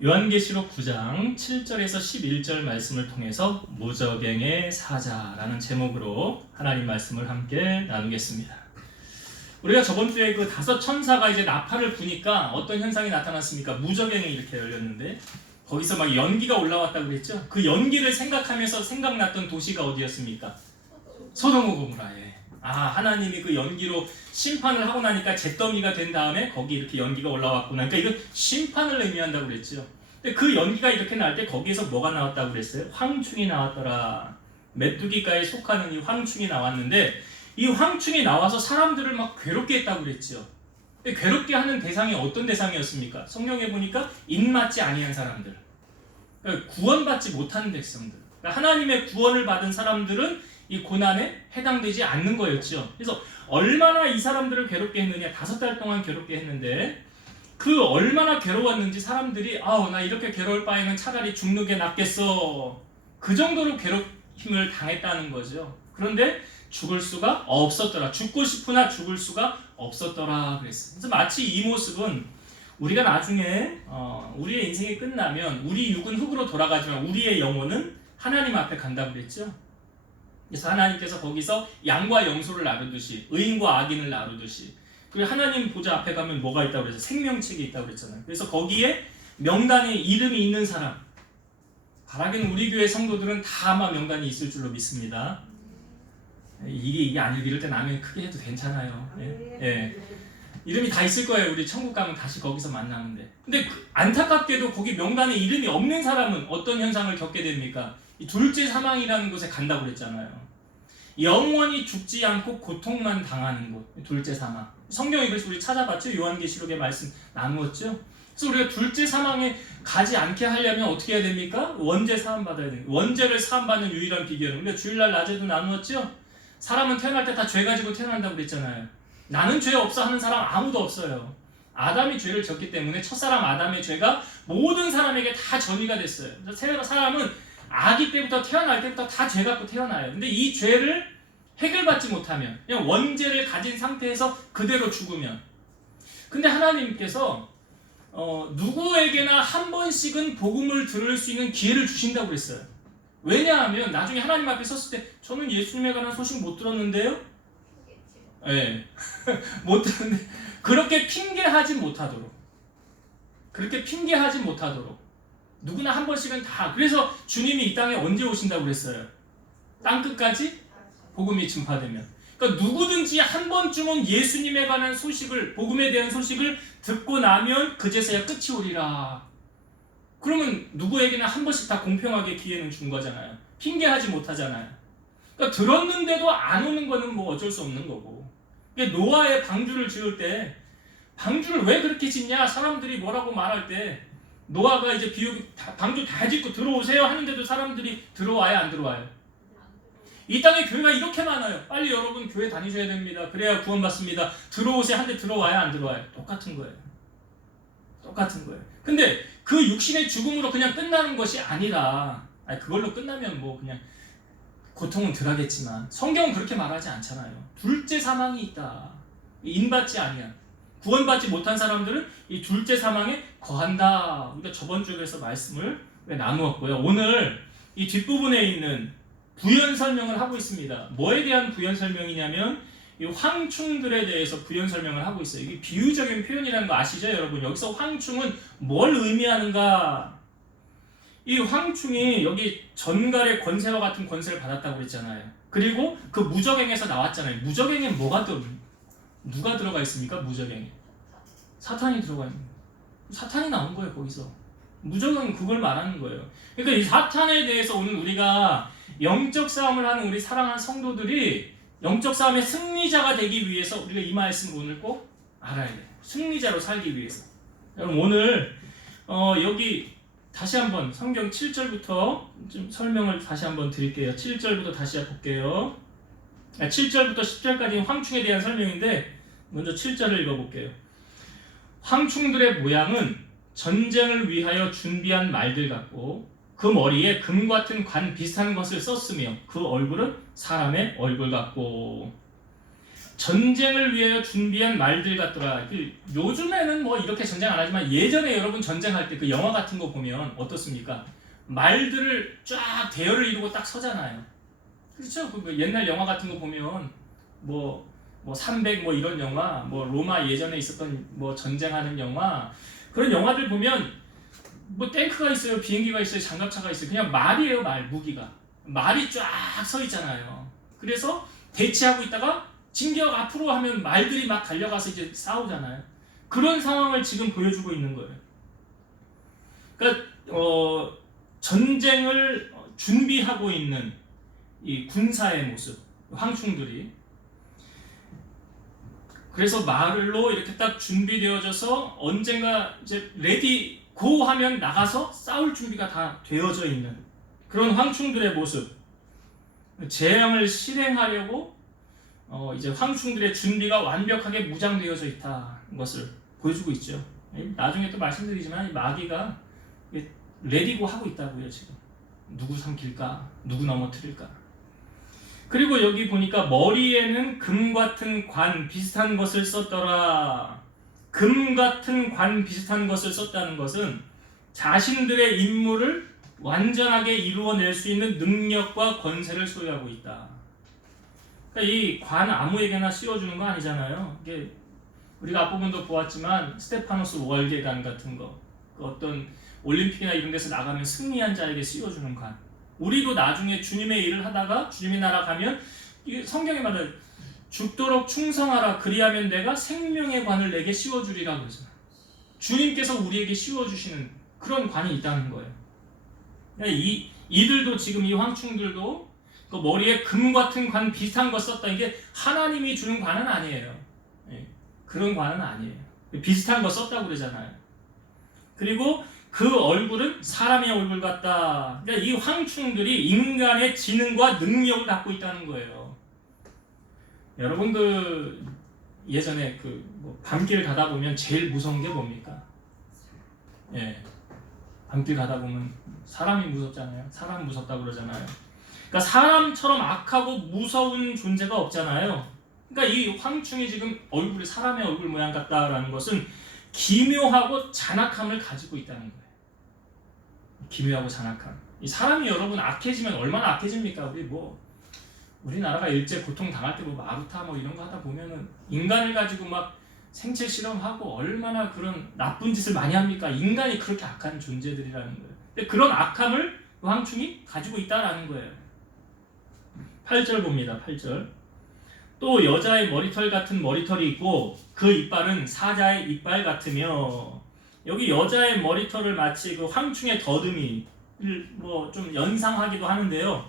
요한계시록 9장 7절에서 11절 말씀을 통해서 무저갱의 사자라는 제목으로 하나님 말씀을 함께 나누겠습니다. 우리가 저번 주에 그 5 천사가 이제 나팔을 부니까 어떤 현상이 나타났습니까? 무저갱이 이렇게 열렸는데 거기서 막 연기가 올라왔다고 그랬죠? 그 연기를 생각하면서 생각났던 도시가 어디였습니까? 소돔과 고모라에. 하나님이 그 연기로 심판을 하고 나니까 잿더미가 된 다음에 거기 이렇게 연기가 올라왔구나. 그러니까 이건 심판을 의미한다고 그랬죠. 근데 그 연기가 이렇게 나올 때 거기에서 뭐가 나왔다고 그랬어요? 황충이 나왔더라. 메뚜기가에 속하는 이 황충이 나왔는데 이 황충이 나와서 사람들을 막 괴롭게 했다고 그랬죠. 근데 괴롭게 하는 대상이 어떤 대상이었습니까? 성경에 보니까 입맞지 아니한 사람들, 그러니까 구원받지 못하는 백성들, 그러니까 하나님의 구원을 받은 사람들은 이 고난에 해당되지 않는 거였죠. 그래서 얼마나 이 사람들을 괴롭게 했느냐, 5달 동안 괴롭게 했는데 그 얼마나 괴로웠는지 사람들이 나 이렇게 괴로울 바에는 차라리 죽는 게 낫겠어, 그 정도로 괴롭힘을 당했다는 거죠. 그런데 죽을 수가 없었더라. 죽고 싶으나 죽을 수가 없었더라 그랬어요. 그래서 마치 이 모습은 우리가 나중에 우리의 인생이 끝나면 우리 육은 흙으로 돌아가지만 우리의 영혼은 하나님 앞에 간다고 그랬죠. 그래서 하나님께서 거기서 양과 염소를 나누듯이 의인과 악인을 나누듯이, 그리고 하나님 보좌 앞에 가면 뭐가 있다고 그래서 생명책이 있다고 그랬잖아요. 그래서 거기에 명단에 이름이 있는 사람, 바라기는 우리 교회 성도들은 다 아마 명단이 있을 줄로 믿습니다. 이게 아니고 이럴 때 나면 크게 해도 괜찮아요. 예. 이름이 다 있을 거예요. 우리 천국 가면 다시 거기서 만나는데. 근데 안타깝게도 거기 명단에 이름이 없는 사람은 어떤 현상을 겪게 됩니까? 이 둘째 사망이라는 곳에 간다고 그랬잖아요. 영원히 죽지 않고 고통만 당하는 곳, 둘째 사망. 성경에 그래서 우리 찾아봤죠? 요한계시록의 말씀 나누었죠? 그래서 우리가 둘째 사망에 가지 않게 하려면 어떻게 해야 됩니까? 원죄 사함 받아야 됩니다. 원죄를 사함받는 유일한 비결은, 우리가 주일날 낮에도 나누었죠? 사람은 태어날 때 다 죄 가지고 태어난다고 그랬잖아요. 나는 죄 없어 하는 사람 아무도 없어요. 아담이 죄를 졌기 때문에 첫사람 아담의 죄가 모든 사람에게 다 전이가 됐어요. 그래서 사람은 아기 때부터 태어날 때부터 다 죄 갖고 태어나요. 근데 이 죄를 해결받지 못하면, 그냥 원죄를 가진 상태에서 그대로 죽으면, 근데 하나님께서 누구에게나 한 번씩은 복음을 들을 수 있는 기회를 주신다고 그랬어요. 왜냐하면 나중에 하나님 앞에 섰을 때 저는 예수님에 관한 소식 못 들었는데요? 네. 못 들었는데, 그렇게 핑계하지 못하도록, 누구나 한 번씩은 다. 그래서 주님이 이 땅에 언제 오신다고 그랬어요? 땅끝까지 복음이 전파되면. 그러니까 누구든지 한 번쯤은 예수님에 관한 소식을, 복음에 대한 소식을 듣고 나면 그제서야 끝이 오리라. 그러면 누구에게나 한 번씩 다 공평하게 기회는 준 거잖아요. 핑계하지 못하잖아요. 그러니까 들었는데도 안 오는 거는 뭐 어쩔 수 없는 거고. 노아의 방주를 지을 때, 방주를 왜 그렇게 짓냐, 사람들이 뭐라고 말할 때 노아가 이제 방주 다 짓고 들어오세요 하는데도 사람들이 들어와야 안 들어와요? 이 땅에 교회가 이렇게 많아요. 빨리 여러분 교회 다니셔야 됩니다. 그래야 구원받습니다. 들어오세요 하는데 들어와야 안 들어와요? 똑같은 거예요. 근데 그 육신의 죽음으로 그냥 끝나는 것이 아니라, 그걸로 끝나면 뭐 그냥 고통은 덜하겠지만 성경은 그렇게 말하지 않잖아요. 둘째 사망이 있다. 인받지 아니한, 구원받지 못한 사람들은 이 둘째 사망에 거한다. 우리가 저번 주에 그래서 말씀을 나누었고요. 오늘 이 뒷부분에 있는 부연 설명을 하고 있습니다. 뭐에 대한 부연 설명이냐면 이 황충들에 대해서 부연 설명을 하고 있어요. 이게 비유적인 표현이라는 거 아시죠, 여러분? 여기서 황충은 뭘 의미하는가? 이 황충이 여기 전갈의 권세와 같은 권세를 받았다고 그랬잖아요. 그리고 그 무저갱에서 나왔잖아요. 무저갱에 누가 들어가 있습니까? 무저갱에 사탄이 들어가 있는 거예요. 사탄이 나온 거예요. 거기서 무저갱은 그걸 말하는 거예요. 그러니까 이 사탄에 대해서 오늘 우리가 영적 싸움을 하는 우리 사랑하는 성도들이 영적 싸움의 승리자가 되기 위해서 우리가 이 말씀을 오늘 꼭 알아야 돼요. 승리자로 살기 위해서. 여러분 오늘 여기 다시 한번 성경 7절부터 좀 설명을 다시 한번 드릴게요. 7절부터 다시 볼게요. 7절부터 10절까지 황충에 대한 설명인데 먼저 7절을 읽어볼게요. 황충들의 모양은 전쟁을 위하여 준비한 말들 같고 그 머리에 금 같은 관 비슷한 것을 썼으며 그 얼굴은 사람의 얼굴 같고 전쟁을 위하여 준비한 말들 같더라. 요즘에는 뭐 이렇게 전쟁 안 하지만 예전에 여러분 전쟁할 때 그 영화 같은 거 보면 어떻습니까? 말들을 쫙 대열을 이루고 딱 서잖아요. 그렇죠? 그 옛날 영화 같은 거 보면 뭐 300 뭐 이런 영화, 뭐 로마 예전에 있었던 뭐 전쟁하는 영화, 그런 영화들 보면 뭐 탱크가 있어요, 비행기가 있어요, 장갑차가 있어요. 그냥 말이에요, 무기가. 말이 쫙 서 있잖아요. 그래서 대치하고 있다가 진격 앞으로 하면 말들이 막 달려가서 이제 싸우잖아요. 그런 상황을 지금 보여주고 있는 거예요. 그러니까 전쟁을 준비하고 있는 이 군사의 모습, 황충들이. 그래서 말로 이렇게 딱 준비되어져서 언젠가 이제 레디 고 하면 나가서 싸울 준비가 다 되어져 있는 그런 황충들의 모습. 재앙을 실행하려고 이제 황충들의 준비가 완벽하게 무장되어져 있다는 것을 보여주고 있죠. 나중에 또 말씀드리지만 이 마귀가 레디고 하고 있다고요. 지금 누구 삼킬까, 누구 넘어뜨릴까. 그리고 여기 보니까 머리에는 금 같은 관 비슷한 것을 썼더라. 금 같은 관 비슷한 것을 썼다는 것은 자신들의 임무를 완전하게 이루어낼 수 있는 능력과 권세를 소유하고 있다. 그러니까 이 관 아무에게나 씌워주는 거 아니잖아요. 이게 우리가 앞부분도 보았지만 스테파노스 월계관 같은 거, 어떤 올림픽이나 이런 데서 나가면 승리한 자에게 씌워주는 관. 우리도 나중에 주님의 일을 하다가 주님의 나라 가면 이게 성경에 말하는 죽도록 충성하라 그리하면 내가 생명의 관을 내게 씌워주리라 그러죠. 주님께서 우리에게 씌워주시는 그런 관이 있다는 거예요. 이들도 지금 이 황충들도 그 머리에 금 같은 관 비슷한 거 썼다. 이게 하나님이 주는 관은 아니에요. 그런 관은 아니에요. 비슷한 거 썼다고 그러잖아요. 그리고 그 얼굴은 사람의 얼굴 같다. 그러니까 이 황충들이 인간의 지능과 능력을 갖고 있다는 거예요. 여러분 예전에 밤길 가다 보면 제일 무서운 게 뭡니까? 밤길 가다 보면 사람이 무섭잖아요. 사람 무섭다고 그러잖아요. 그러니까 사람처럼 악하고 무서운 존재가 없잖아요. 그러니까 이 황충이 지금 얼굴이 사람의 얼굴 모양 같다라는 것은 기묘하고 잔악함을 가지고 있다는 거예요. 기묘하고 잔악함. 이 사람이 여러분 악해지면 얼마나 악해집니까? 우리나라가 일제 고통 당할 때 마루타 이런 거 하다 보면은 인간을 가지고 막 생체 실험하고 얼마나 그런 나쁜 짓을 많이 합니까? 인간이 그렇게 악한 존재들이라는 거예요. 근데 그런 악함을 황충이 가지고 있다라는 거예요. 8절 봅니다. 8절. 또 여자의 머리털 같은 머리털이 있고 그 이빨은 사자의 이빨 같으며. 여기 여자의 머리털을 마치 그 황충의 더듬이를 좀 연상하기도 하는데요.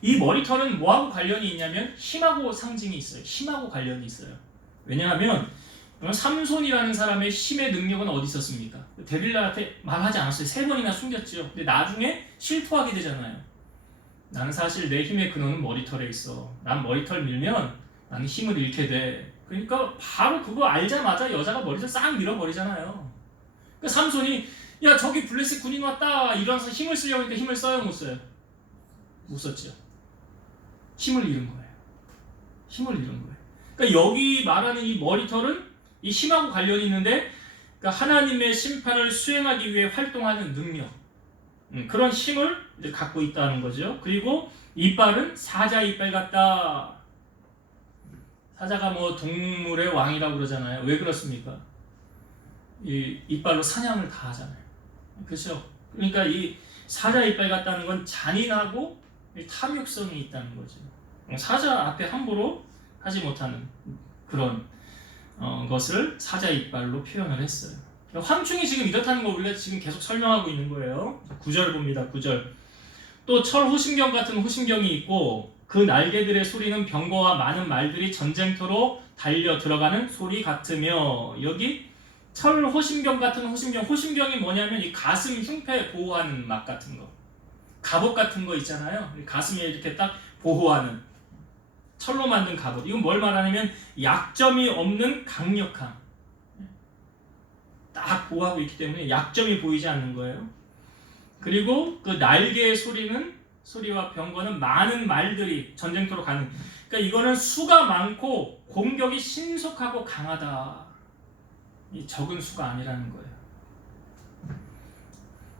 이 머리털은 뭐하고 관련이 있냐면 힘하고 상징이 있어요. 힘하고 관련이 있어요. 왜냐하면 삼손이라는 사람의 힘의 능력은 어디 있었습니까? 데릴라한테 말하지 않았어요. 3번이나 숨겼죠. 근데 나중에 실토하게 되잖아요. 나는 사실 내 힘의 근원은 머리털에 있어. 난 머리털 밀면 나는 힘을 잃게 돼. 그러니까 바로 그거 알자마자 여자가 머리털 싹 밀어버리잖아요. 그러니까 삼손이 야 저기 블레셋 군인 왔다 이러면서 힘을 쓰려고 하니까 힘을 써요, 못 써요? 못 썼죠. 힘을 잃은 거예요. 힘을 잃은 거예요. 그러니까 여기 말하는 이 머리털은 이 힘하고 관련이 있는데, 그러니까 하나님의 심판을 수행하기 위해 활동하는 능력, 그런 힘을 갖고 있다는 거죠. 그리고 이빨은 사자 이빨 같다. 사자가 동물의 왕이라고 그러잖아요. 왜 그렇습니까? 이 이빨로 사냥을 다 하잖아요. 그렇죠? 그러니까 이 사자 이빨 같다는 건 잔인하고 탐욕성이 있다는 거죠. 사자 앞에 함부로 하지 못하는 그런 것을 사자 이빨로 표현을 했어요. 황충이 지금 이렇다는 거 우리가 지금 계속 설명하고 있는 거예요. 9절 봅니다. 9절. 또 철 호심경 같은 호심경이 있고 그 날개들의 소리는 병거와 많은 말들이 전쟁터로 달려 들어가는 소리 같으며. 여기 철 호심경 같은 호심경이 뭐냐면 이 가슴 흉패 보호하는 막 같은 거, 갑옷 같은 거 있잖아요. 가슴에 이렇게 딱 보호하는 철로 만든 갑옷. 이건 뭘 말하냐면 약점이 없는 강력함. 딱 보호하고 있기 때문에 약점이 보이지 않는 거예요. 그리고 그 날개의 소리는 소리와 병거는 많은 말들이 전쟁터로 가는. 그러니까 이거는 수가 많고 공격이 신속하고 강하다. 이 적은 수가 아니라는 거예요.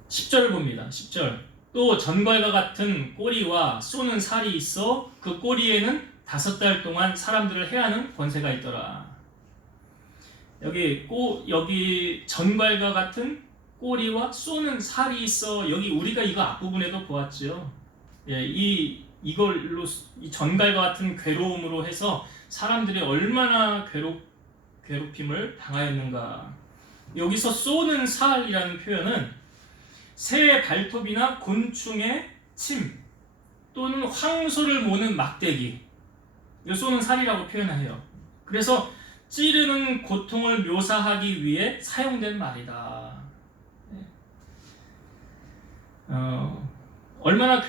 10절을 봅니다. 10절. 또 전갈과 같은 꼬리와 쏘는 살이 있어 그 꼬리에는 5달 동안 사람들을 해하는 권세가 있더라. 여기 전갈과 같은 꼬리와 쏘는 살이 있어. 여기 우리가 이거 앞부분에도 보았죠. 예, 이걸로 이 전갈과 같은 괴로움으로 해서 사람들이 얼마나 괴롭힘을 당하였는가. 여기서 쏘는 살이라는 표현은 새의 발톱이나 곤충의 침 또는 황소를 모는 막대기, 이걸 쏘는 살이라고 표현해요. 그래서 찌르는 고통을 묘사하기 위해 사용된 말이다. 얼마나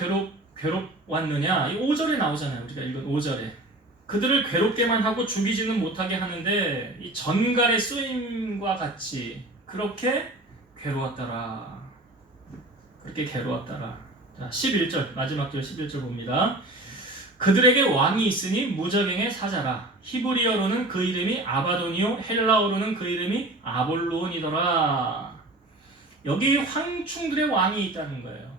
괴롭웠느냐, 이 5절에 나오잖아요. 우리가 읽은 5절에 그들을 괴롭게만 하고 죽이지는 못하게 하는데 이 전갈의 쏘임과 같이 그렇게 괴로웠더라. 그렇게 괴로웠더라. 자, 11절 마지막 절 11절 봅니다. 그들에게 왕이 있으니 무적행의 사자라. 히브리어로는 그 이름이 아바돈이요 헬라어로는 그 이름이 아볼로온이더라. 여기 황충들의 왕이 있다는 거예요.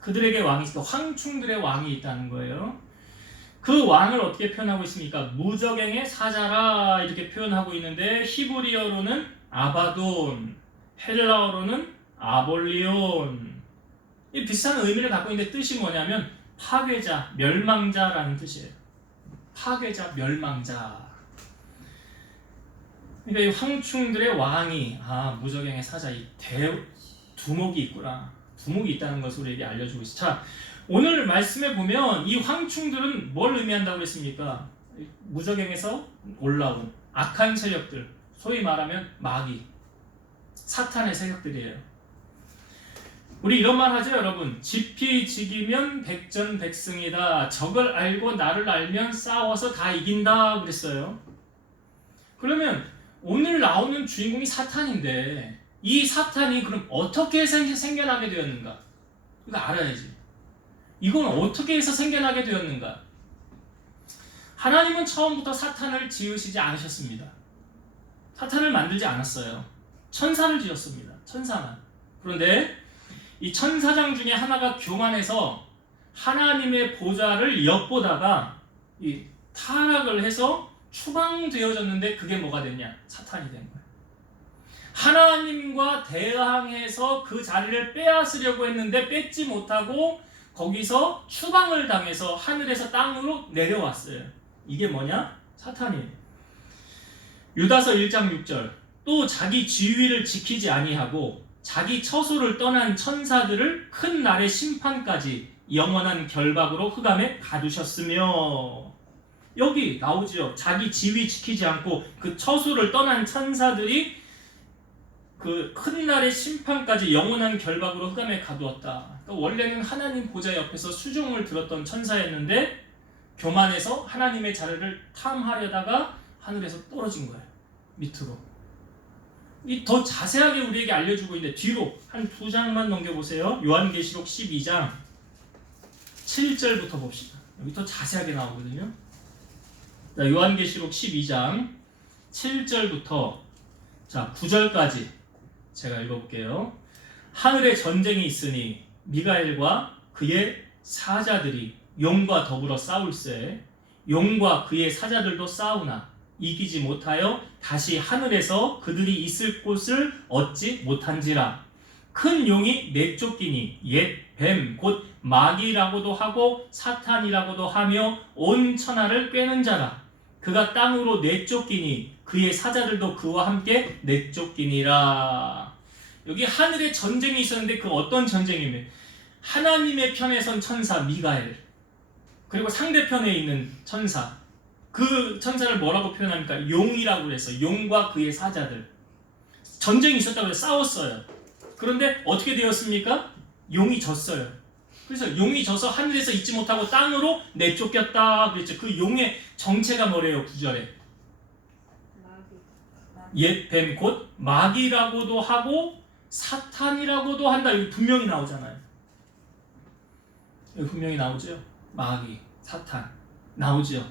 그들에게 왕이 있으니까 황충들의 왕이 있다는 거예요. 그 왕을 어떻게 표현하고 있습니까? 무적행의 사자라 이렇게 표현하고 있는데 히브리어로는 아바돈, 헬라어로는 아볼리온. 이 비슷한 의미를 갖고 있는데 뜻이 뭐냐면 파괴자, 멸망자라는 뜻이에요. 파괴자, 멸망자. 그러니까 이 황충들의 왕이 무적행의 사자, 이 두목이 있구나. 두목이 있다는 것을 우리에게 알려주고 있어요. 자, 오늘 말씀에 보면 이 황충들은 뭘 의미한다고 했습니까? 무적행에서 올라온 악한 세력들, 소위 말하면 마귀, 사탄의 세력들이에요. 우리 이런 말 하죠, 여러분. 지피지기면 백전백승이다. 적을 알고 나를 알면 싸워서 다 이긴다 그랬어요. 그러면 오늘 나오는 주인공이 사탄인데 이 사탄이 그럼 어떻게 생겨나게 되었는가? 이거 알아야지. 이건 어떻게 해서 생겨나게 되었는가? 하나님은 처음부터 사탄을 지으시지 않으셨습니다. 사탄을 만들지 않았어요. 천사를 지었습니다. 천사만. 그런데 이 천사장 중에 하나가 교만해서 하나님의 보좌를 엿보다가 이 타락을 해서 추방되어졌는데 그게 뭐가 됐냐? 사탄이 된 거예요. 하나님과 대항해서 그 자리를 빼앗으려고 했는데 뺏지 못하고 거기서 추방을 당해서 하늘에서 땅으로 내려왔어요. 이게 뭐냐? 사탄이에요. 유다서 1장 6절. 또 자기 지위를 지키지 아니하고 자기 처소를 떠난 천사들을 큰 날의 심판까지 영원한 결박으로 흑암에 가두셨으며. 여기 나오죠. 자기 지위 지키지 않고 그 처소를 떠난 천사들이 그 큰 날의 심판까지 영원한 결박으로 흑암에 가두었다. 그러니까 원래는 하나님 보좌 옆에서 수종을 들었던 천사였는데 교만해서 하나님의 자리를 탐하려다가 하늘에서 떨어진 거예요. 밑으로. 이 더 자세하게 우리에게 알려주고 있는데 뒤로 한 2장만 넘겨보세요. 요한계시록 12장 7절부터 봅시다. 여기 더 자세하게 나오거든요. 자, 요한계시록 12장 7절부터 9절까지 제가 읽어볼게요. 하늘에 전쟁이 있으니 미가엘과 그의 사자들이 용과 더불어 싸울세. 용과 그의 사자들도 싸우나 이기지 못하여 다시 하늘에서 그들이 있을 곳을 얻지 못한지라. 큰 용이 내쫓기니 옛 뱀 곧 마귀라고도 하고 사탄이라고도 하며 온 천하를 꿰는 자라. 그가 땅으로 내쫓기니 그의 사자들도 그와 함께 내쫓기니라. 여기 하늘에 전쟁이 있었는데 그 어떤 전쟁이면 하나님의 편에 선 천사 미가엘, 그리고 상대편에 있는 천사, 그 천사를 뭐라고 표현합니까? 용이라고 그래서 용과 그의 사자들. 전쟁이 있었다고 해서 싸웠어요. 그런데 어떻게 되었습니까? 용이 졌어요. 그래서 용이 져서 하늘에서 있지 못하고 땅으로 내쫓겼다 그랬죠. 그 용의 정체가 뭐래요? 9절에 옛 뱀 곧 마귀라고도 하고 사탄이라고도 한다. 여기 분명히 나오잖아요. 여기 분명히 나오죠. 마귀, 사탄 나오죠.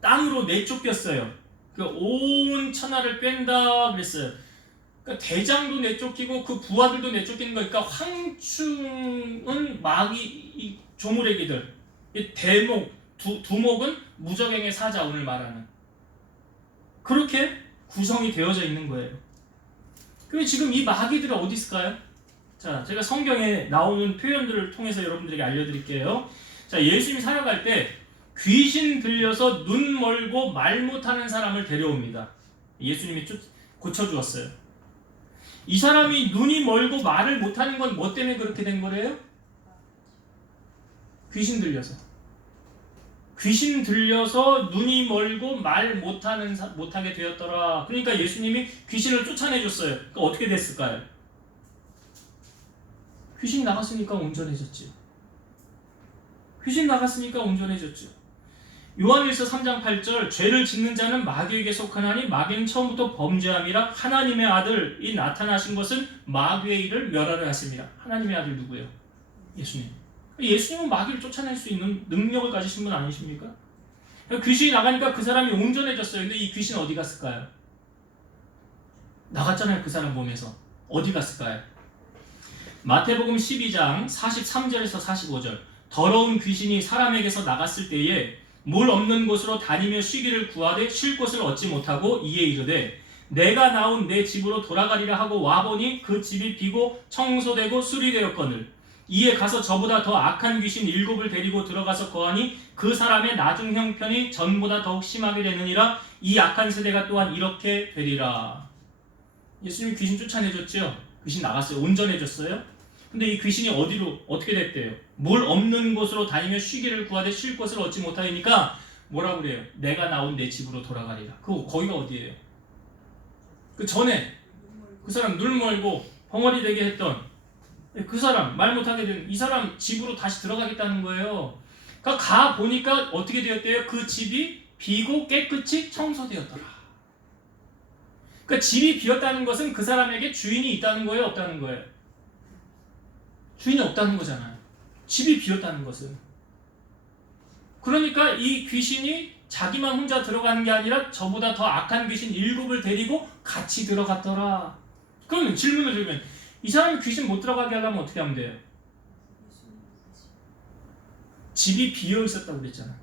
땅으로 내쫓겼어요. 그 온 천하를 뺀다 그랬어요. 그러니까 대장도 내쫓기고 그 부하들도 내쫓기는 거니까 황충은 마귀 이 조물애기들, 이 대목 두목은 무적행의 사자, 오늘 말하는 그렇게 구성이 되어져 있는 거예요. 그럼 지금 이 마귀들은 어디 있을까요? 자, 제가 성경에 나오는 표현들을 통해서 여러분들에게 알려드릴게요. 자, 예수님이 살아갈 때 귀신 들려서 눈 멀고 말 못하는 사람을 데려옵니다. 예수님이 고쳐주었어요. 이 사람이 눈이 멀고 말을 못하는 건 뭐 때문에 그렇게 된 거래요? 귀신 들려서. 귀신 들려서 눈이 멀고 말 못하게 되었더라. 그러니까 예수님이 귀신을 쫓아내줬어요. 그러니까 어떻게 됐을까요? 귀신이 나갔으니까 온전해졌지. 귀신 나갔으니까 온전해졌죠. 요한일서 3장 8절 죄를 짓는 자는 마귀에게 속하나니 마귀는 처음부터 범죄함이라 하나님의 아들이 나타나신 것은 마귀의 일을 멸하려 하십니다. 하나님의 아들 누구예요? 예수님. 예수님은 마귀를 쫓아낼 수 있는 능력을 가지신 분 아니십니까? 귀신이 나가니까 그 사람이 온전해졌어요. 근데 이 귀신 어디 갔을까요? 나갔잖아요. 그 사람 몸에서. 어디 갔을까요? 마태복음 12장 43절에서 45절. 더러운 귀신이 사람에게서 나갔을 때에 물 없는 곳으로 다니며 쉬기를 구하되 쉴 곳을 얻지 못하고 이에 이르되 내가 나온 내 집으로 돌아가리라 하고 와보니 그 집이 비고 청소되고 수리되었거늘 이에 가서 저보다 더 악한 귀신 7을 데리고 들어가서 거하니 그 사람의 나중 형편이 전보다 더욱 심하게 되느니라. 이 악한 세대가 또한 이렇게 되리라. 예수님이 귀신 쫓아내줬죠. 귀신 나갔어요. 온전해졌어요. 근데 이 귀신이 어디로 어떻게 됐대요? 물 없는 곳으로 다니며 쉬기를 구하되 쉴 곳을 얻지 못하니까 뭐라고 그래요? 내가 나온 내 집으로 돌아가리라. 거기가 어디예요? 그 전에 그 사람 눈 멀고 벙어리 되게 했던 그 사람, 말 못하게 된 이 사람 집으로 다시 들어가겠다는 거예요. 그러니까 가 보니까 어떻게 되었대요? 그 집이 비고 깨끗이 청소되었더라. 그러니까 집이 비었다는 것은 그 사람에게 주인이 있다는 거예요? 없다는 거예요? 주인이 없다는 거잖아요. 집이 비었다는 것은. 그러니까 이 귀신이 자기만 혼자 들어가는 게 아니라 저보다 더 악한 귀신 7을 데리고 같이 들어갔더라. 그러면 질문을 드리면 이 사람이 귀신 못 들어가게 하려면 어떻게 하면 돼요? 집이 비어 있었다고 그랬잖아요.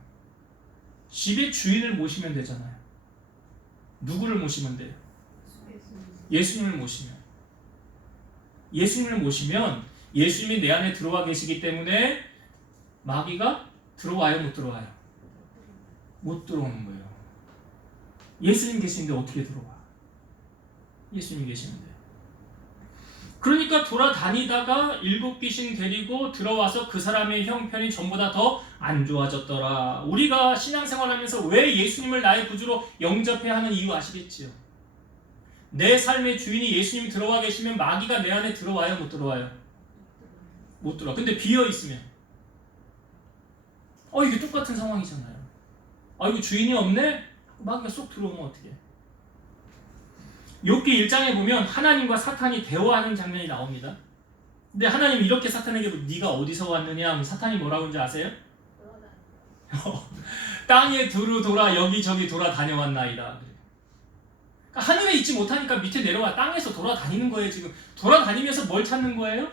집의 주인을 모시면 되잖아요. 누구를 모시면 돼요? 예수님을 모시면. 예수님을 모시면 예수님이 내 안에 들어와 계시기 때문에 마귀가 들어와요, 못 들어와요? 못 들어오는 거예요. 예수님 계시는데 어떻게 들어와? 예수님 계시는데. 그러니까 돌아다니다가 7 귀신 데리고 들어와서 그 사람의 형편이 전보다 더 안 좋아졌더라. 우리가 신앙생활하면서 왜 예수님을 나의 구주로 영접해야 하는 이유 아시겠지요? 내 삶의 주인이 예수님이 들어와 계시면 마귀가 내 안에 들어와요, 못 들어와요? 못 들어와. 근데 비어 있으면 이게 똑같은 상황이잖아요. 이거 주인이 없네? 마귀가 쏙 들어오면 어떡해? 욥기 1장에 보면 하나님과 사탄이 대화하는 장면이 나옵니다. 근데 하나님이 이렇게 사탄에게 네가 어디서 왔느냐 하면 사탄이 뭐라고 하는지 아세요? 땅에 두루 돌아 여기저기 돌아다녀왔나이다. 그러니까 하늘에 있지 못하니까 밑에 내려와 땅에서 돌아다니는 거예요. 지금 돌아다니면서 뭘 찾는 거예요?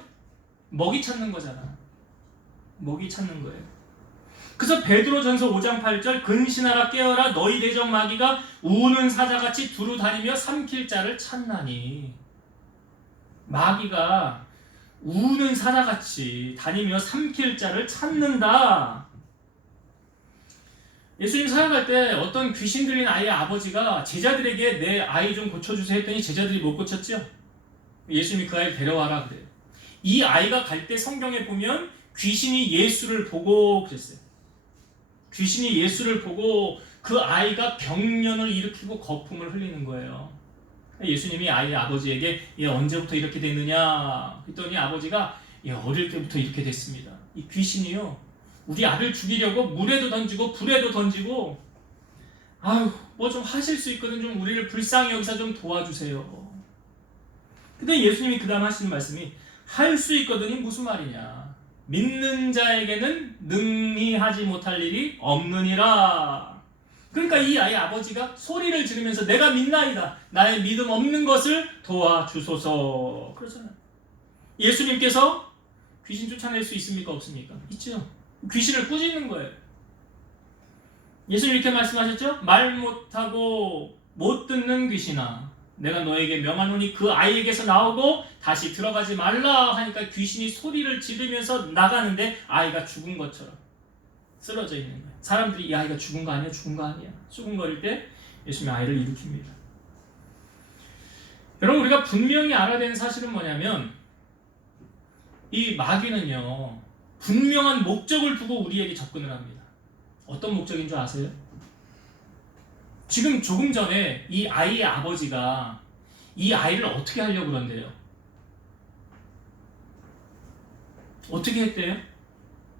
먹이 찾는 거잖아. 먹이 찾는 거예요. 그래서 베드로전서 5장 8절 근신하라 깨어라 너희 대적 마귀가 우는 사자같이 두루 다니며 삼킬 자를 찾나니. 마귀가 우는 사자같이 다니며 삼킬 자를 찾는다. 예수님 살아갈 때 어떤 귀신 들린 아이의 아버지가 제자들에게 내 아이 좀 고쳐주세요 했더니 제자들이 못 고쳤죠. 예수님이 그 아이를 데려와라 그래요. 이 아이가 갈 때 성경에 보면 귀신이 예수를 보고 그랬어요. 귀신이 예수를 보고 그 아이가 병련을 일으키고 거품을 흘리는 거예요. 예수님이 아이의 아버지에게 얘 언제부터 이렇게 됐느냐 그랬더니 아버지가 얘 어릴 때부터 이렇게 됐습니다. 이 귀신이요 우리 아들 죽이려고 물에도 던지고 불에도 던지고 뭐 좀 하실 수 있거든 좀 우리를 불쌍히 여기서 좀 도와주세요. 근데 예수님이 그 다음 하시는 말씀이 할 수 있거든이 무슨 말이냐. 믿는 자에게는 능히 하지 못할 일이 없느니라. 그러니까 이 아이의 아버지가 소리를 지르면서 내가 믿나이다, 나의 믿음 없는 것을 도와주소서 그러잖아요. 예수님께서 귀신 쫓아낼 수 있습니까? 없습니까? 있죠. 귀신을 꾸짖는 거예요. 예수님 이렇게 말씀하셨죠? 말 못하고 못 듣는 귀신아, 내가 너에게 명하노니 그 아이에게서 나오고 다시 들어가지 말라 하니까 귀신이 소리를 지르면서 나가는데 아이가 죽은 것처럼 쓰러져 있는 거예요. 사람들이 이 아이가 죽은 거 아니야? 죽은 거 아니야? 수군거릴 때 예수님이 아이를 일으킵니다. 여러분, 우리가 분명히 알아야 되는 사실은 뭐냐면 이 마귀는요, 분명한 목적을 두고 우리에게 접근을 합니다. 어떤 목적인 줄 아세요? 지금 조금 전에 이 아이의 아버지가 이 아이를 어떻게 하려고 그런대요? 어떻게 했대요?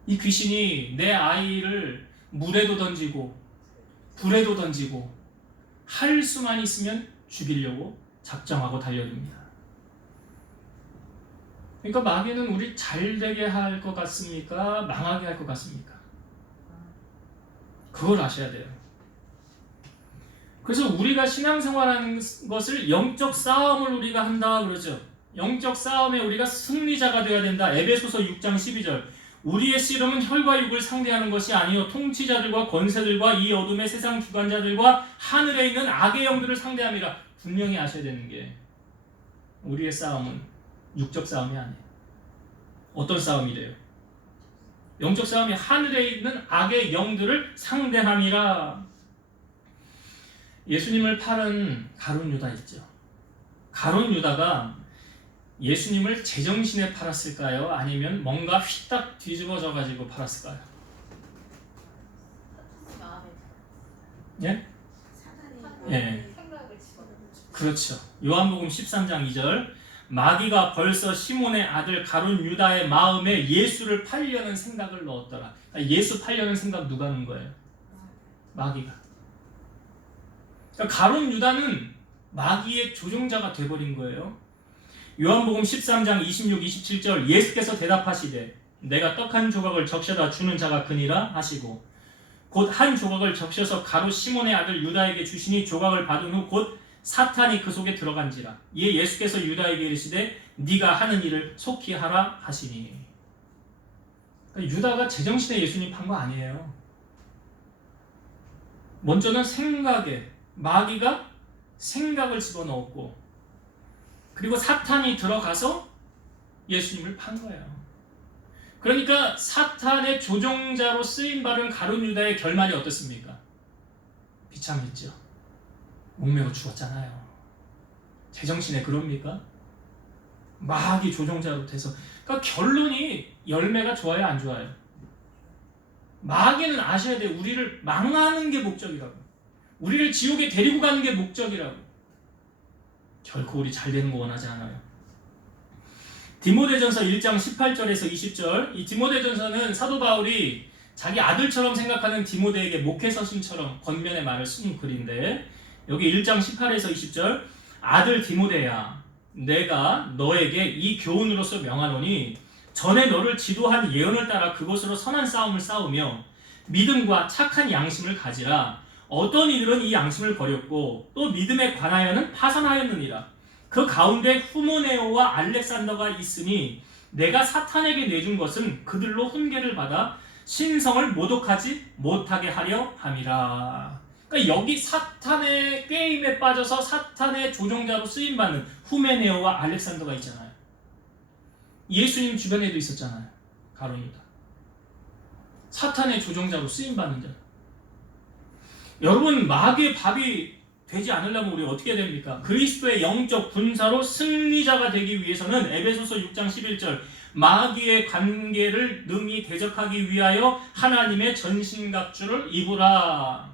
이 귀신이 내 아이를 물에도 던지고 불에도 던지고 할 수만 있으면 죽이려고 작정하고 달려듭니다. 그러니까 마귀는 우리 잘 되게 할 것 같습니까? 망하게 할 것 같습니까? 그걸 아셔야 돼요. 그래서 우리가 신앙생활하는 것을 영적 싸움을 우리가 한다 그러죠. 영적 싸움에 우리가 승리자가 되어야 된다. 에베소서 6장 12절. 우리의 씨름은 혈과 육을 상대하는 것이 아니요 통치자들과 권세들과 이 어둠의 세상 주관자들과 하늘에 있는 악의 영들을 상대함이라. 분명히 아셔야 되는 게 우리의 싸움은 육적 싸움이 아니에요. 어떤 싸움이래요? 영적 싸움이 하늘에 있는 악의 영들을 상대함이라. 예수님을 팔은 가룟 유다 있죠. 가룟 유다가 예수님을 제정신에 팔았을까요? 아니면 뭔가 휘딱 뒤집어져 가지고 팔았을까요? 예? 예. 그렇죠. 요한복음 13장 2절. 마귀가 벌써 시몬의 아들 가룟 유다의 마음에 예수를 팔려는 생각을 넣었더라. 예수 팔려는 생각 누가 넣은 거예요? 마귀가. 그러니까 가룟 유다는 마귀의 조종자가 돼버린 거예요. 요한복음 13장 26, 27절. 예수께서 대답하시되 내가 떡 한 조각을 적셔다 주는 자가 그니라 하시고 곧 한 조각을 적셔서 가룟 시몬의 아들 유다에게 주시니 조각을 받은 후 곧 사탄이 그 속에 들어간지라. 이에 예수께서 유다에게 이르시되 네가 하는 일을 속히 하라 하시니. 그러니까 유다가 제정신에 예수님 판 거 아니에요. 먼저는 생각에 마귀가 생각을 집어넣었고 그리고 사탄이 들어가서 예수님을 판 거예요. 그러니까 사탄의 조종자로 쓰임받은 가룟 유다의 결말이 어떻습니까? 비참했죠. 목매어 죽었잖아요. 제정신에 그럽니까? 마귀 조종자로 돼서. 그러니까 결론이 열매가 좋아요, 안 좋아요? 마귀는 아셔야 돼요. 우리를 망하는 게 목적이라고. 우리를 지옥에 데리고 가는 게 목적이라고. 결코 우리 잘 되는 거 원하지 않아요. 디모데전서 1장 18절에서 20절. 이 디모데전서는 사도 바울이 자기 아들처럼 생각하는 디모데에게 목회서신처럼 권면의 말을 쓴 글인데 여기 1장 18에서 20절. 아들 디모데야, 내가 너에게 이 교훈으로서 명하노니 전에 너를 지도한 예언을 따라 그것으로 선한 싸움을 싸우며 믿음과 착한 양심을 가지라. 어떤 이들은 이 양심을 버렸고 또 믿음에 관하여는 파산하였느니라. 그 가운데 후모네오와 알렉산더가 있으니 내가 사탄에게 내준 것은 그들로 훈계를 받아 신성을 모독하지 못하게 하려 함이라. 그러니까 여기 사탄의 게임에 빠져서 사탄의 조종자로 쓰임받는 후메네오와 알렉산더가 있잖아요. 예수님 주변에도 있었잖아요. 가룟 유다. 사탄의 조종자로 쓰임받는 자. 여러분, 마귀의 밥이 되지 않으려면 우리 어떻게 해야 됩니까? 그리스도의 영적 군사로 승리자가 되기 위해서는 에베소서 6장 11절 마귀의 관계를 능히 대적하기 위하여 하나님의 전신갑주를 입으라.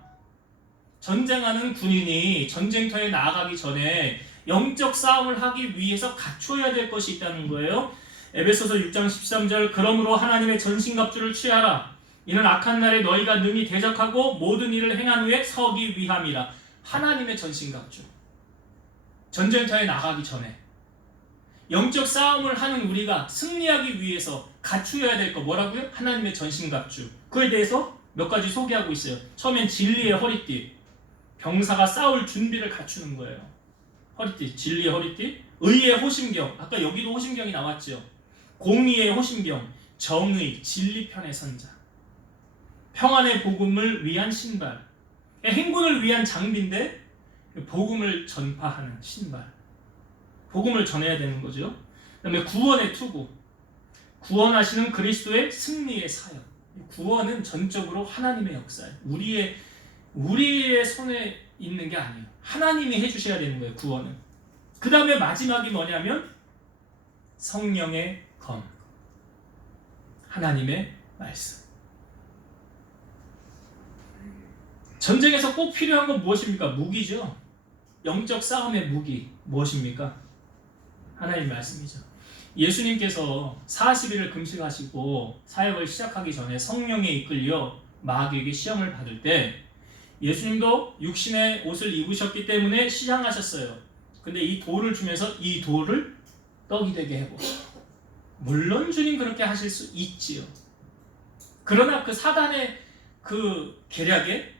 전쟁하는 군인이 전쟁터에 나아가기 전에 영적 싸움을 하기 위해서 갖춰야 될 것이 있다는 거예요. 에베소서 6장 13절 그러므로 하나님의 전신갑주를 취하라. 이는 악한 날에 너희가 능히 대적하고 모든 일을 행한 후에 서기 위함이라. 하나님의 전신갑주. 전쟁터에 나가기 전에 영적 싸움을 하는 우리가 승리하기 위해서 갖추어야 될 거 뭐라고요? 하나님의 전신갑주. 그에 대해서 몇 가지 소개하고 있어요. 처음엔 진리의 허리띠. 병사가 싸울 준비를 갖추는 거예요. 허리띠, 진리의 허리띠. 의의 호심경. 아까 여기도 호심경이 나왔죠. 공의의 호심경. 정의, 진리 편의 선자. 평안의 복음을 위한 신발. 행군을 위한 장비인데 복음을 전파하는 신발. 복음을 전해야 되는 거죠. 그 다음에 구원의 투구. 구원하시는 그리스도의 승리의 사역. 구원은 전적으로 하나님의 역사예요. 우리의 손에 있는 게 아니에요. 하나님이 해주셔야 되는 거예요. 구원은. 그 다음에 마지막이 뭐냐면 성령의 검. 하나님의 말씀. 전쟁에서 꼭 필요한 건 무엇입니까? 무기죠. 영적 싸움의 무기 무엇입니까? 하나님의 말씀이죠. 예수님께서 40일을 금식하시고 사역을 시작하기 전에 성령에 이끌려 마귀에게 시험을 받을 때 예수님도 육신의 옷을 입으셨기 때문에 시장하셨어요. 근데 이 돌을 주면서 이 돌을 떡이 되게 해보. 물론 주님 그렇게 하실 수 있지요. 그러나 그 사단의 그 계략에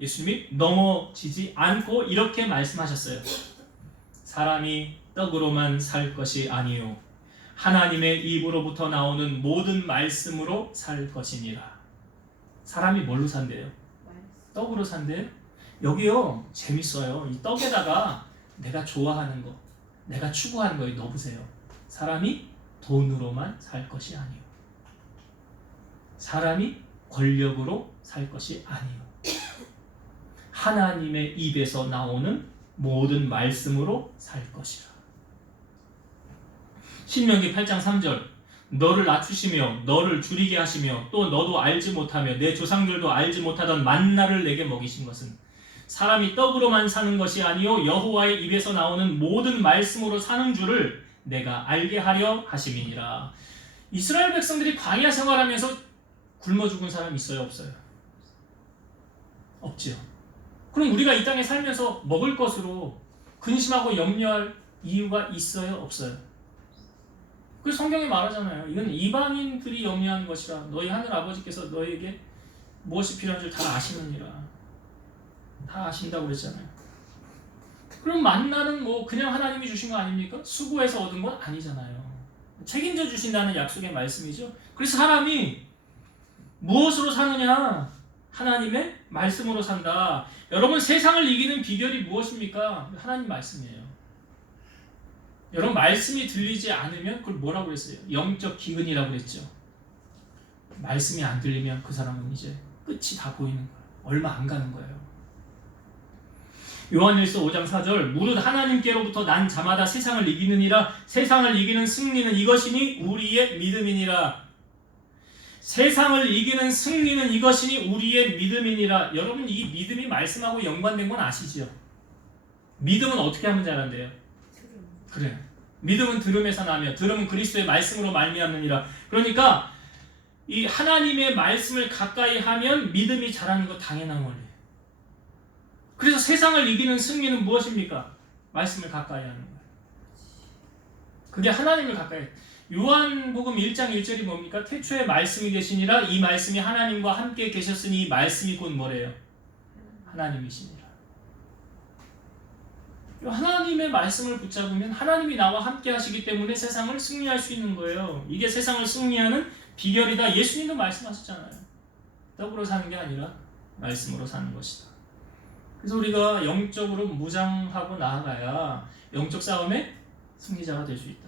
예수님이 넘어지지 않고 이렇게 말씀하셨어요. 사람이 떡으로만 살 것이 아니요 하나님의 입으로부터 나오는 모든 말씀으로 살 것이니라. 사람이 뭘로 산대요? 떡으로 산대요? 여기요 재밌어요. 이 떡에다가 내가 좋아하는 거, 내가 추구하는 거 넣으세요. 사람이 돈으로만 살 것이 아니요 사람이 권력으로 살 것이 아니요 하나님의 입에서 나오는 모든 말씀으로 살 것이라. 신명기 8장 3절. 너를 낮추시며 너를 줄이게 하시며 또 너도 알지 못하며 내 조상들도 알지 못하던 만나를 내게 먹이신 것은 사람이 떡으로만 사는 것이 아니요 여호와의 입에서 나오는 모든 말씀으로 사는 줄을 내가 알게 하려 하심이니라. 이스라엘 백성들이 광야 생활하면서 굶어 죽은 사람 있어요? 없어요? 없지요. 그럼 우리가 이 땅에 살면서 먹을 것으로 근심하고 염려할 이유가 있어요? 없어요? 그 성경이 말하잖아요. 이건 이방인들이 염려하는 것이라 너희 하늘 아버지께서 너희에게 무엇이 필요한 줄 다 아시느니라. 다 아신다고 그랬잖아요. 그럼 만나는 뭐 그냥 하나님이 주신 거 아닙니까? 수고해서 얻은 건 아니잖아요. 책임져 주신다는 약속의 말씀이죠. 그래서 사람이 무엇으로 사느냐? 하나님의 말씀으로 산다. 여러분 세상을 이기는 비결이 무엇입니까? 하나님 말씀이에요. 여러분 말씀이 들리지 않으면 그걸 뭐라고 그랬어요? 영적 기근이라고 그랬죠. 말씀이 안 들리면 그 사람은 이제 끝이 다 보이는 거예요. 얼마 안 가는 거예요. 요한일서 5장 4절 무릇 하나님께로부터 난 자마다 세상을 이기느니라. 세상을 이기는 승리는 이것이니 우리의 믿음이니라. 세상을 이기는 승리는 이것이니 우리의 믿음이니라. 여러분 이 믿음이 말씀하고 연관된 건 아시죠? 믿음은 어떻게 하면 자란대요? 그래요. 믿음은 들음에서 나며 들음은 그리스도의 말씀으로 말미암느니라. 그러니까 이 하나님의 말씀을 가까이 하면 믿음이 자라는 거 당연한 원리예요. 그래서 세상을 이기는 승리는 무엇입니까? 말씀을 가까이 하는 거예요. 그게 하나님을 가까이 해요. 요한복음 1장 1절이 뭡니까? 태초에 말씀이 계시니라. 이 말씀이 하나님과 함께 계셨으니 이 말씀이 곧 뭐래요? 하나님이시니라. 하나님의 말씀을 붙잡으면 하나님이 나와 함께 하시기 때문에 세상을 승리할 수 있는 거예요. 이게 세상을 승리하는 비결이다. 예수님도 말씀하셨잖아요. 떡으로 사는 게 아니라 말씀으로 사는 것이다. 그래서 우리가 영적으로 무장하고 나아가야 영적 싸움의 승리자가 될 수 있다.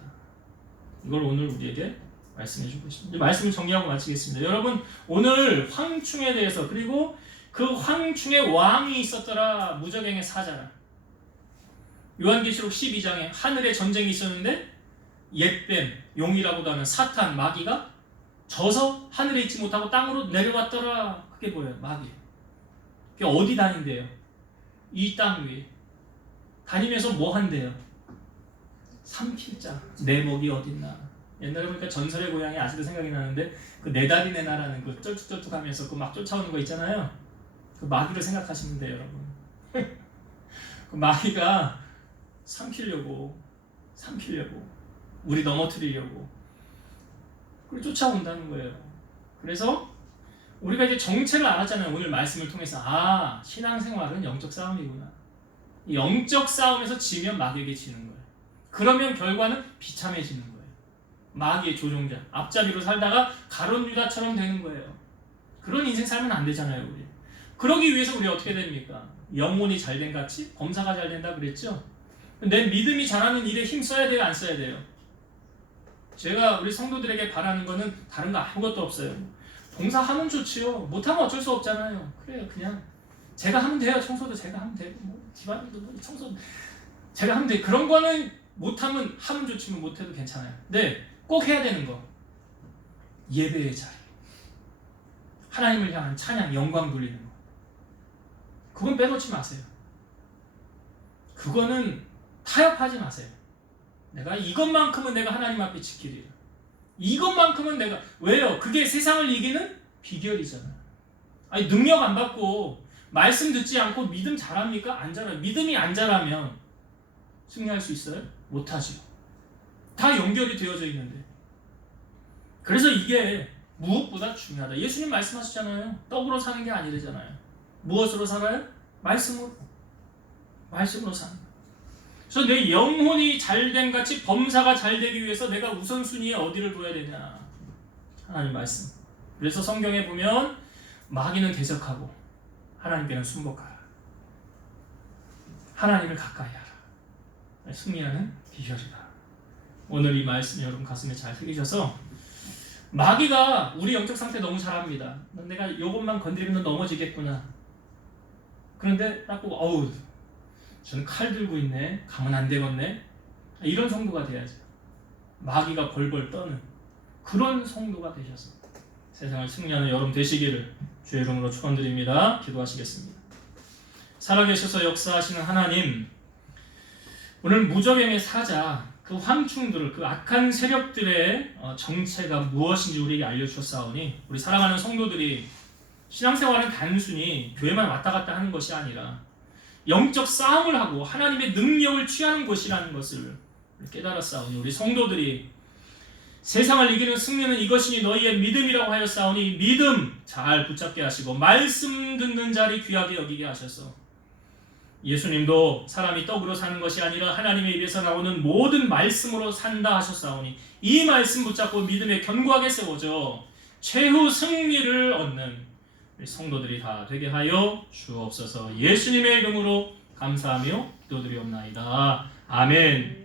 이걸 오늘 우리에게 말씀해 주고 있습니다. 말씀을 정리하고 마치겠습니다. 여러분 오늘 황충에 대해서 그리고 그 황충의 왕이 있었더라. 무저갱의 사자라. 요한계시록 12장에 하늘에 전쟁이 있었는데 옛뱀, 용이라고도 하는 사탄, 마귀가 져서 하늘에 있지 못하고 땅으로 내려왔더라. 그게 뭐예요? 마귀. 그게 어디 다닌대요? 이 땅 위에 다니면서 뭐 한대요? 삼킬자. 내 먹이 어딨나. 옛날에 보니까 전설의 고향이 아직도 생각이 나는데 그 네 다리 내 나라는 그 쩔뚝쩔뚝하면서 그 막 쫓아오는 거 있잖아요. 그 마귀를 생각하시면 돼요, 여러분. 그 마귀가 삼키려고 우리 넘어뜨리려고. 그리고 쫓아온다는 거예요. 그래서 우리가 이제 정체를 알았잖아요. 오늘 말씀을 통해서. 아, 신앙생활은 영적 싸움이구나. 이 영적 싸움에서 지면 마귀에게 지는 거예요. 그러면 결과는 비참해지는 거예요. 마귀의 조종자, 앞잡이로 살다가 가룟 유다처럼 되는 거예요. 그런 인생 살면 안 되잖아요, 우리. 그러기 위해서 우리 어떻게 됩니까? 영혼이 잘된 같이 범사가 잘 된다 그랬죠? 내 믿음이 잘하는 일에 힘 써야 돼요, 안 써야 돼요? 제가 우리 성도들에게 바라는 거는 다른 거 아무것도 없어요. 봉사하면 좋지요. 못하면 어쩔 수 없잖아요. 그래요, 그냥 제가 하면 돼요. 청소도 제가 하면 되고, 뭐 집안일도 뭐 청소 제가 하면 돼. 그런 거는 못하면 하면 좋지만 못해도 괜찮아요. 근데 꼭 해야 되는 거, 예배의 자리, 하나님을 향한 찬양, 영광 돌리는 거, 그건 빼놓지 마세요. 그거는 타협하지 마세요. 내가 이것만큼은 내가 하나님 앞에 지키리라. 이것만큼은 내가, 왜요? 그게 세상을 이기는 비결이잖아요. 아니, 능력 안 받고 말씀 듣지 않고 믿음 잘합니까? 안 잘해요. 믿음이 안 잘하면 승리할 수 있어요? 못하죠. 다 연결이 되어져 있는데. 그래서 이게 무엇보다 중요하다. 예수님 말씀하셨잖아요. 떡으로 사는 게 아니래잖아요. 무엇으로 살아요? 말씀으로. 말씀으로 사는 거예요. 그래서 내 영혼이 잘됨 같이 범사가 잘 되기 위해서 내가 우선순위에 어디를 둬야 되냐? 하나님 말씀. 그래서 성경에 보면 마귀는 대적하고 하나님께는 순복하라. 하나님을 가까이 하라. 승리하는 비결이다. 오늘 이 말씀 여러분 가슴에 잘 새기셔서, 마귀가 우리 영적 상태 너무 잘합니다. 내가 이것만 건드리면 넘어지겠구나. 그런데 딱 보고 어우, 저는 칼 들고 있네. 가면 안 되겠네. 이런 성도가 돼야죠. 마귀가 벌벌 떠는 그런 성도가 되셔서 세상을 승리하는 여러분 되시기를 주의 이름으로 축원드립니다. 기도하시겠습니다. 살아계셔서 역사하시는 하나님, 오늘 무저갱의 사자, 그 황충들, 그 악한 세력들의 정체가 무엇인지 우리에게 알려주셨사오니, 우리 사랑하는 성도들이 신앙생활은 단순히 교회만 왔다 갔다 하는 것이 아니라 영적 싸움을 하고 하나님의 능력을 취하는 것이라는 것을 깨달았사오니, 우리 성도들이 세상을 이기는 승리는 이것이니 너희의 믿음이라고 하였사오니 믿음 잘 붙잡게 하시고 말씀 듣는 자리 귀하게 여기게 하셔서, 예수님도 사람이 떡으로 사는 것이 아니라 하나님의 입에서 나오는 모든 말씀으로 산다 하셨사오니 이 말씀 붙잡고 믿음에 견고하게 세워져 최후 승리를 얻는 우리 성도들이 다 되게 하여 주옵소서. 예수님의 이름으로 감사하며 기도드리옵나이다. 아멘.